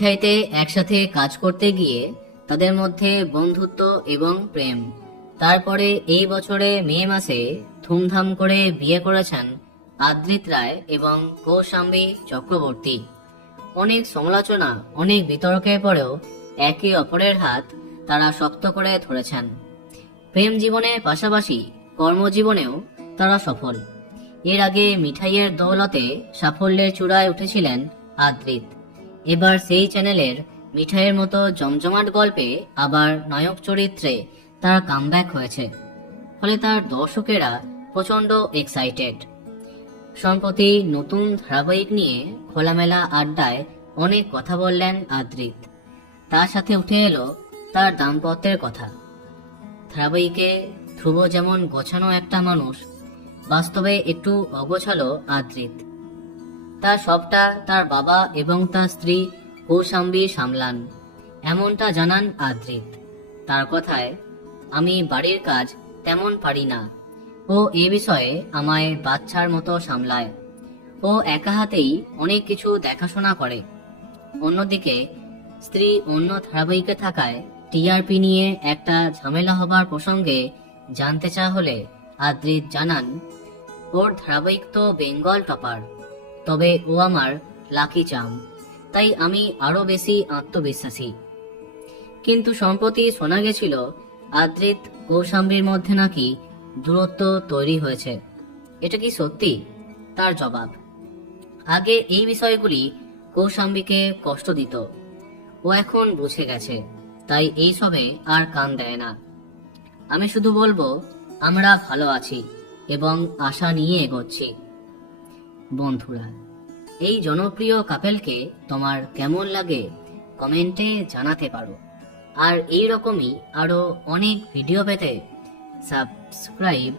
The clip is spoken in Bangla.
মিঠাইতে একসাথে কাজ করতে গিয়ে তাদের মধ্যে বন্ধুত্ব এবং প্রেম। তারপরে এই বছরে মে মাসে ধুমধাম করে বিয়ে করেছেন আদ্রিত রায় এবং কৌশাম্বী চক্রবর্তী। অনেক সমালোচনা, অনেক বিতর্কের পরেও একে অপরের হাত তারা শক্ত করে ধরেছেন। প্রেম জীবনের পাশাপাশি কর্মজীবনেও তারা সফল। এর আগে মিঠাইয়ের দৌলতে সাফল্যের চূড়ায় উঠেছিলেন আদ্রিত। এবার সেই চ্যানেলের মিঠাইয়ের মতো জমজমাট গল্পে আবার নায়ক চরিত্রে তার কামব্যাক হয়েছে। ফলে তার দর্শকেরা প্রচন্ড এক্সাইটেড। সম্প্রতি নতুন ধারাবাহিক নিয়ে খোলামেলা আড্ডায় অনেক কথা বললেন আদ্রিত। তার সাথে উঠে এলো তার দাম্পত্যের কথা। ধারাবাহিকে ধ্রুব যেমন গোছানো একটা মানুষ, বাস্তবে একটু অগোছালো আদ্রিত। তার সবটা তার বাবা এবং তার স্ত্রী কৌশাম্বী সামলান, এমনটা জানান আদ্রিত। তার কথায়, আমি বাড়ির কাজ তেমন পারি না, ও এ বিষয়ে আমায় বাচ্চার মতো সামলায়। ও একা হাতেই অনেক কিছু দেখাশোনা করে। অন্যদিকে স্ত্রী অন্য ধারাবাহিকে থাকায় টিআরপি নিয়ে একটা ঝামেলা হবার প্রসঙ্গে জানতে চাওয়া হলে আদ্রিত জানান, ওর ধারাবাহিক তো বেঙ্গল টপার, তবে ও আমার লাকি চার্ম, তাই আমি আরো বেশি আত্মবিশ্বাসী। কিন্তু সম্প্রতি শোনা গেছিল আদ্রিত কৌশাম্বীর মধ্যে নাকি দূরত্ব তৈরি হয়েছে। এটা কি সত্যি? তার জবাব, আগে এই বিষয়গুলি কৌশাম্বীকে কষ্ট দিত, ও এখন বুঝে গেছে, তাই এই সবে আর কান দেয় না। আমি শুধু বলবো, আমরা ভালো আছি এবং আশা নিয়ে এগোচ্ছি। বন্ধুরা, এই জনপ্রিয় কাপেলকে তোমার কেমন লাগে কমেন্টে জানাতে পারো। আর এই রকমই আরো অনেক ভিডিও পেতে সাবস্ক্রাইব